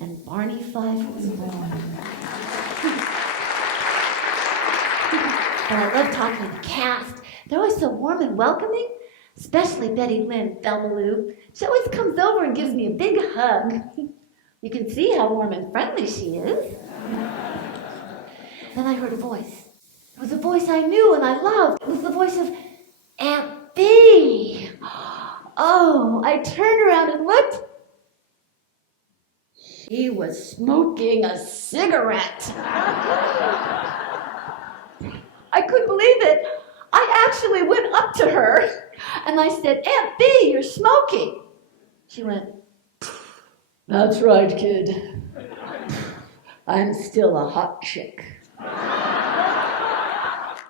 and Barney Fife was born. And I love talking to the cast. They're always so warm and welcoming, especially Betty Lynn Thelmaloo. She always comes over and gives me a big hug. You can see how warm and friendly she is. Then I heard a voice. It was a voice I knew and I loved. It was the voice of Aunt Bee. Oh, I turned around and looked. She was smoking a cigarette. I couldn't believe it. I actually went up to her and I said, Aunt Bee, you're smoking. She went, that's right, kid. I'm still a hot chick.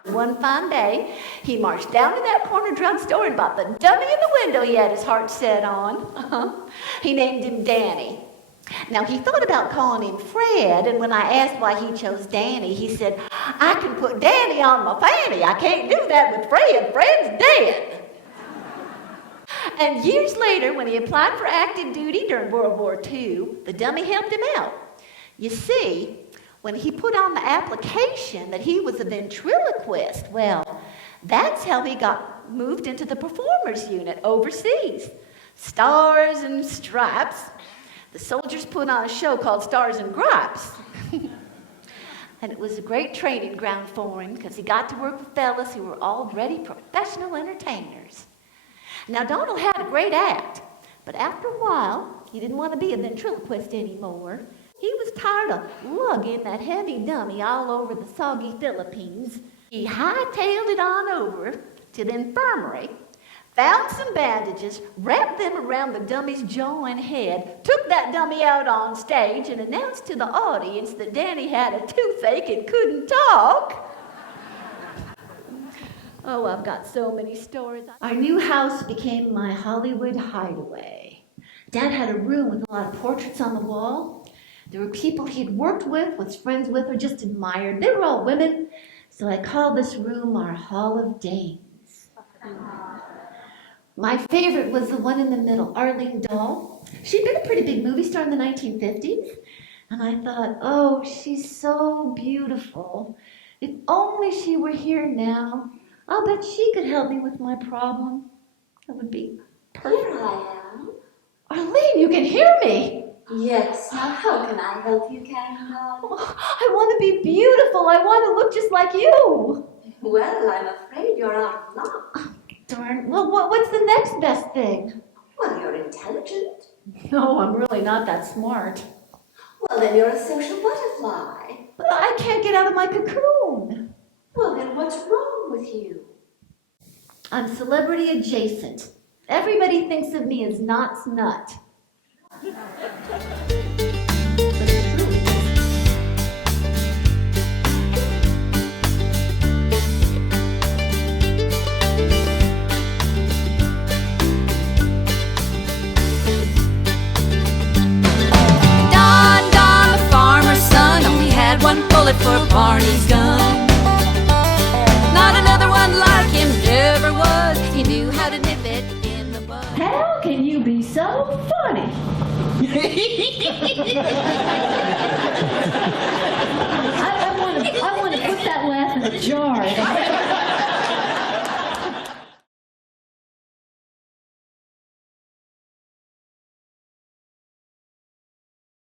One fine day, he marched down to that corner drugstore and bought the dummy in the window he had his heart set on. He named him Danny. Now, he thought about calling him Fred, and when I asked why he chose Danny, he said, I can put Danny on my fanny. I can't do that with Fred. Fred's dead. And years later, when he applied for active duty during World War II, the dummy helped him out. You see, when he put on the application that he was a ventriloquist, well, that's how he got moved into the performers unit overseas. Stars and Stripes. The soldiers put on a show called Stars and Gripes. And it was a great training ground for him because he got to work with fellas who were already professional entertainers. Now, Donald had a great act, but after a while, he didn't want to be a ventriloquist anymore. He was tired of lugging that heavy dummy all over the soggy Philippines. He hightailed it on over to the infirmary, found some bandages, wrapped them around the dummy's jaw and head, took that dummy out on stage, and announced to the audience that Danny had a toothache and couldn't talk. Oh, I've got so many stories. Our new house became my Hollywood hideaway. Dad had a room with a lot of portraits on the wall. There were people he'd worked with, was friends with, or just admired. They were all women, so I called this room our Hall of Dames. My favorite was the one in the middle, Arlene Dahl. She'd been a pretty big movie star in the 1950s. And I thought, oh, she's so beautiful. If only she were here now, I'll bet she could help me with my problem. That would be perfect. Here I am. Arlene, you can hear me. Yes, how can I help you, Karen? Oh, I want to be beautiful. I want to look just like you. Well, I'm afraid you're out of luck. Darn. Well, what's the next best thing? Well, you're intelligent. No, I'm really not that smart. Well, then you're a social butterfly. But I can't get out of my cocoon. Well, then what's wrong with you? I'm celebrity adjacent. Everybody thinks of me as Knott's Nut. For Barney's gun. Not another one like him ever was. He knew how to nip it in the bud. How can you be so funny?